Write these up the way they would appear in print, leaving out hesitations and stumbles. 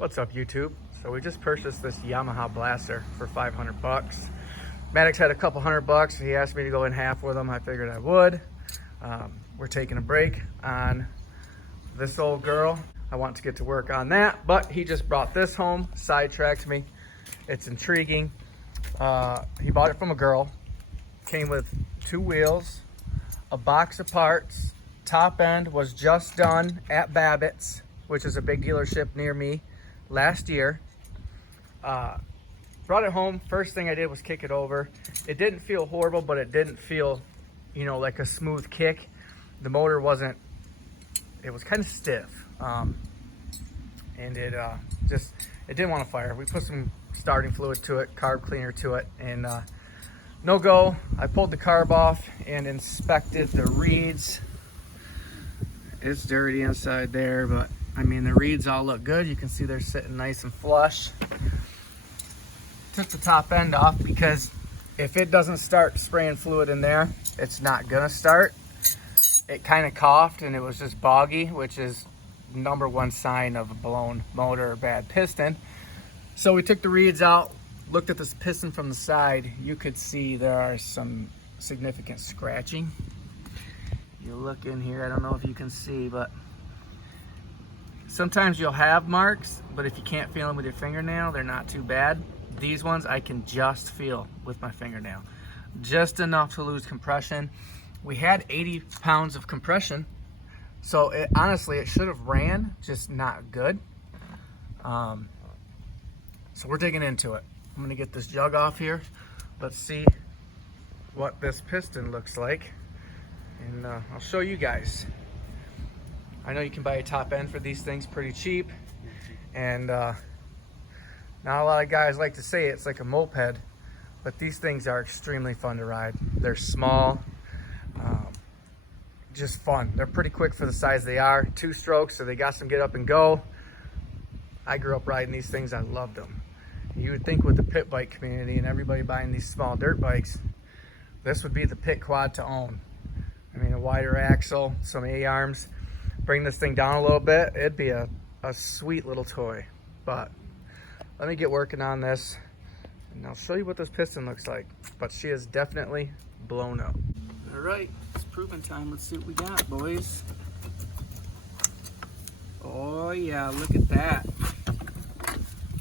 What's up, YouTube? So we just purchased this Yamaha blaster for 500 bucks. Maddox had a couple $100. He asked me to go in half with him. I figured I would. We're taking a break on this old girl. I want to get to work on that, but he just brought this home, sidetracked me. It's intriguing. He bought it from a girl. Came with 2 wheels, a box of parts. Top end was just done at Babbitt's, which is a big dealership near me, last year. Brought it home. First thing I did was kick it over. It didn't feel horrible, but it didn't feel, you know, like a smooth kick. The motor wasn't, it was kind of stiff. And it didn't want to fire. We put some starting fluid to it, carb cleaner to it, and no go. I pulled the carb off and inspected the reeds. It's dirty inside there, but I mean, the reeds all look good. You can see they're sitting nice and flush. Took the top end off because if it doesn't start spraying fluid in there, it's not gonna start. It kind of coughed and it was just boggy, which is #1 sign of a blown motor or bad piston. So we took the reeds out, looked at this piston from the side. You could see there are some significant scratching. You look in here, I don't know if you can see, but sometimes you'll have marks, but if you can't feel them with your fingernail, they're not too bad. These ones I can just feel with my fingernail. Just enough to lose compression. We had 80 pounds of compression, so honestly, it should have ran, just not good. So we're digging into it. I'm gonna get this jug off here. Let's see what this piston looks like, and I'll show you guys. I know you can buy a top end for these things pretty cheap, and not a lot of guys like to say it's like a moped, but these things are extremely fun to ride. They're small, just fun. They're pretty quick for the size they are. 2 strokes, so they got some get up and go. I grew up riding these things. I loved them. You would think with the pit bike community and everybody buying these small dirt bikes, this would be the pit quad to own. I mean, a wider axle, some A-arms. Bring this thing down a little bit, it'd be a sweet little toy. But let me get working on this and I'll show you what this piston looks like. But she is definitely blown up. All right, it's proving time. Let's see what we got, boys. Oh yeah, look at that.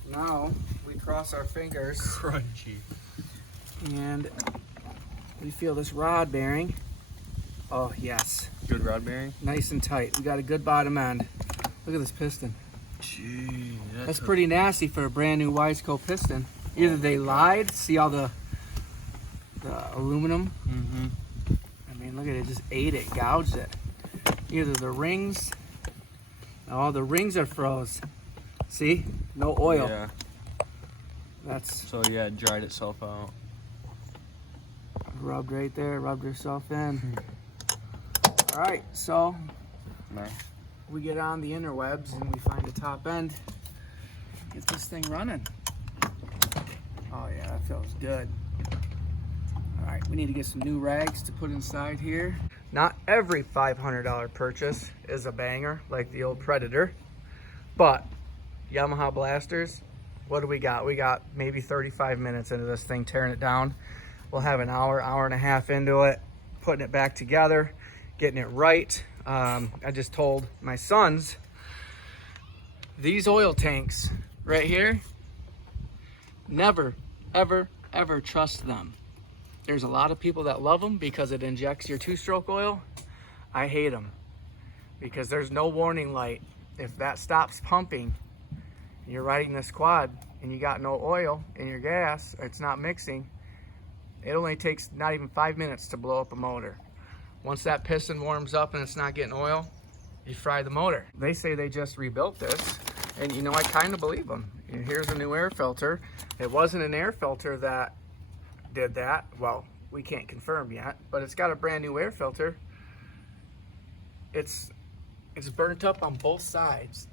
Now we cross our fingers. Crunchy. And we feel this rod bearing. Oh yes. Good rod bearing. Nice and tight. We got a good bottom end. Look at this piston. Gee, that's pretty nasty for a brand new Wiseco piston. Either they lied. See all the aluminum? Mm-hmm. I mean, look at it. Just ate it, gouged it. Either the rings. Oh, the rings are froze. See? No oil. Yeah. That's so yeah, it dried itself out. Rubbed right there. Rubbed herself in. All right, so nice. We get on the interwebs and we find the top end. Get this thing running. Oh yeah, that feels good. All right, we need to get some new rags to put inside here. Not every $500 purchase is a banger like the old Predator, but Yamaha blasters, what do we got? We got maybe 35 minutes into this thing, tearing it down. We'll have an hour, hour and a half into it, putting it back together, getting it right. I just told my sons, these oil tanks right here, never, ever, ever trust them. There's a lot of people that love them because it injects your 2-stroke oil. I hate them because there's no warning light. If that stops pumping, and you're riding this quad and you got no oil in your gas, or it's not mixing, it only takes not even 5 minutes to blow up a motor. Once that piston warms up and it's not getting oil, you fry the motor. They say they just rebuilt this, and you know, I kind of believe them. And here's a new air filter. It wasn't an air filter that did that. Well, we can't confirm yet, but it's got a brand new air filter. It's burnt up on both sides.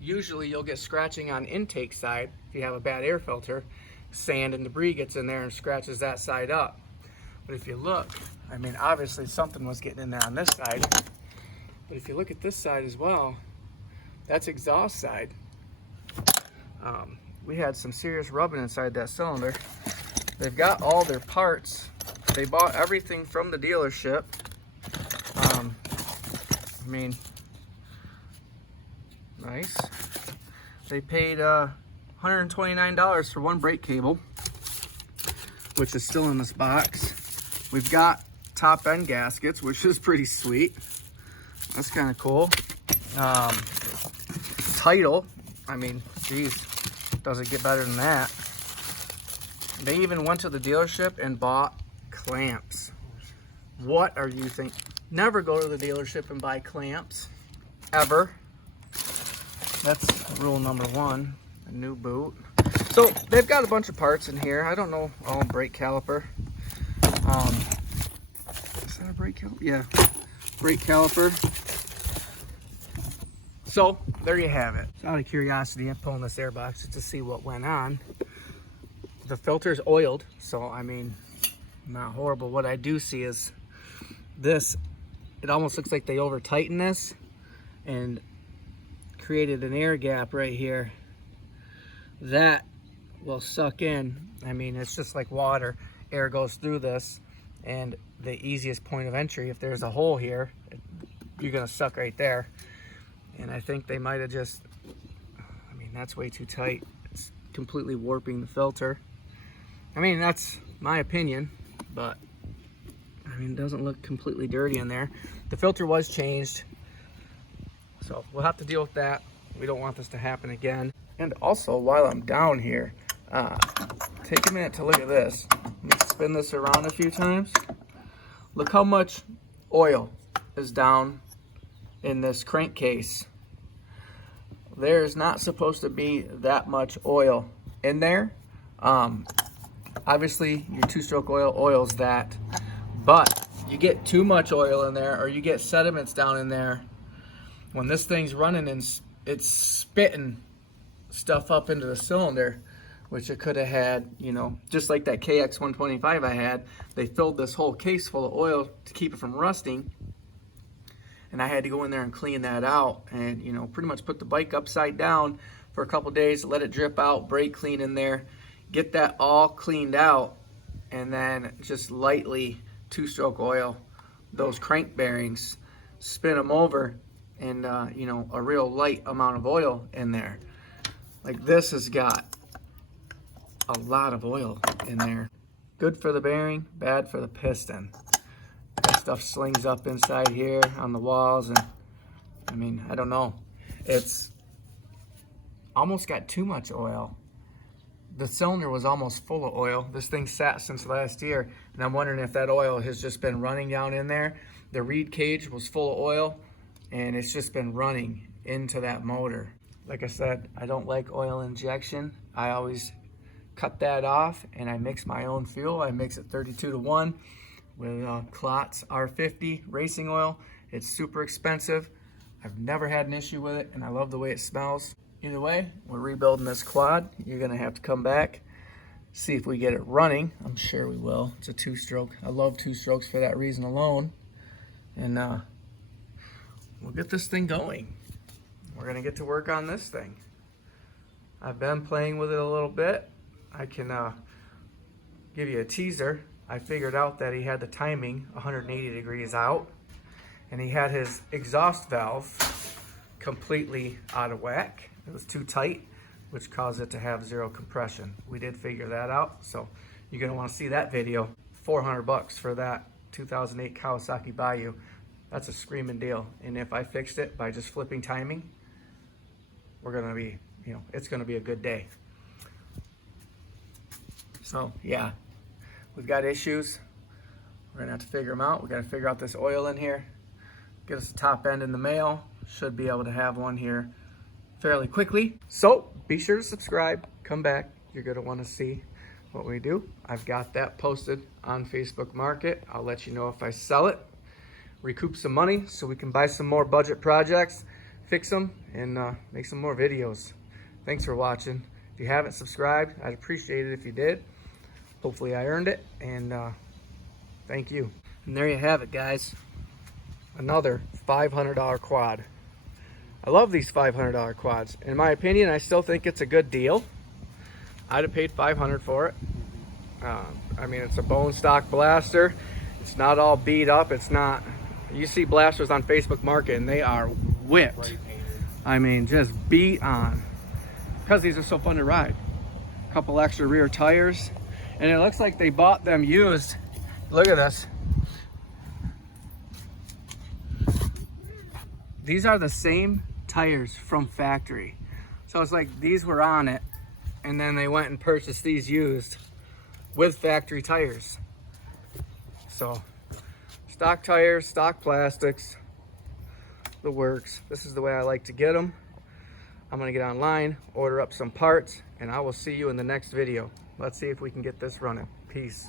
Usually you'll get scratching on intake side if you have a bad air filter. Sand and debris gets in there and scratches that side up. But if you look, I mean, obviously something was getting in there on this side. But if you look at this side as well, that's exhaust side. we had some serious rubbing inside that cylinder. They've got all their parts. They bought everything from the dealership. I mean, nice. They paid $129 for one brake cable, which is still in this box. We've got top end gaskets, which is pretty sweet. That's kind of cool. Title, I mean, geez, doesn't get better than that. They even went to the dealership and bought clamps. What are you thinking? Never go to the dealership and buy clamps, ever. That's rule number one, a new boot. So they've got a bunch of parts in here. I don't know, oh, brake caliper. Is that a brake caliper? Yeah, brake caliper. So there you have it. Out of curiosity, I'm pulling this air box just to see what went on. The filter's oiled, so I mean, not horrible. What I do see is this, it almost looks like they over tightened this and created an air gap right here that will suck in. I mean, it's just like water. Air goes through this, and the easiest point of entry, if there's a hole here, you're gonna suck right there. And I think they might have just, I mean, that's way too tight. It's completely warping the filter. I mean, that's my opinion, but I mean, it doesn't look completely dirty in there. The filter was changed, so we'll have to deal with that. We don't want this to happen again. And also, while I'm down here, take a minute to look at this. Let me spin this around a few times. Look how much oil is down in this crankcase. There's not supposed to be that much oil in there. Obviously, your two-stroke oil oils that, but you get too much oil in there, or you get sediments down in there, when this thing's running and it's spitting stuff up into the cylinder, which it could have had, you know, just like that KX125 I had. They filled this whole case full of oil to keep it from rusting, and I had to go in there and clean that out, and you know, pretty much put the bike upside down for a couple days, let it drip out, brake clean in there, get that all cleaned out, and then just lightly two-stroke oil those crank bearings, spin them over, and you know, a real light amount of oil in there. Like this has got a lot of oil in there. Good for the bearing, bad for the piston. That stuff slings up inside here on the walls, and I mean, I don't know. It's almost got too much oil. The cylinder was almost full of oil. This thing sat since last year, and I'm wondering if that oil has just been running down in there. The reed cage was full of oil, and it's just been running into that motor. Like I said, I don't like oil injection. I always cut that off, and I mix my own fuel. I mix it 32-to-1 with Klotz R50 racing oil. It's super expensive. I've never had an issue with it, and I love the way it smells. Either way, we're rebuilding this quad. You're gonna have to come back, see if we get it running. I'm sure we will. It's a two-stroke. I love two-strokes for that reason alone. And we'll get this thing going. We're gonna get to work on this thing. I've been playing with it a little bit. I can give you a teaser. I figured out that he had the timing 180 degrees out, and he had his exhaust valve completely out of whack. It was too tight, which caused it to have zero compression. We did figure that out, so you're gonna wanna see that video. 400 bucks for that 2008 Kawasaki Bayou. That's a screaming deal. And if I fixed it by just flipping timing, we're gonna be, you know, it's gonna be a good day. So yeah, we've got issues. We're gonna have to figure them out. We gotta figure out this oil in here. Get us a top end in the mail. Should be able to have one here fairly quickly. So be sure to subscribe, come back. You're gonna wanna see what we do. I've got that posted on Facebook Market. I'll let you know if I sell it, recoup some money so we can buy some more budget projects, fix them, and make some more videos. Thanks for watching. If you haven't subscribed, I'd appreciate it if you did. Hopefully I earned it, and thank you. And there you have it, guys. Another $500 quad. I love these $500 quads. In my opinion, I still think it's a good deal. I'd have paid $500 for it. I mean, it's a bone stock blaster. It's not all beat up. It's not. You see blasters on Facebook Market and they are whipped. I mean, just beat on. Because these are so fun to ride. A couple extra rear tires. And it looks like they bought them used. Look at this. These are the same tires from factory. So it's like these were on it and then they went and purchased these used with factory tires. So stock tires, stock plastics, the works. This is the way I like to get them. I'm gonna get online, order up some parts, and I will see you in the next video. Let's see if we can get this running. Peace.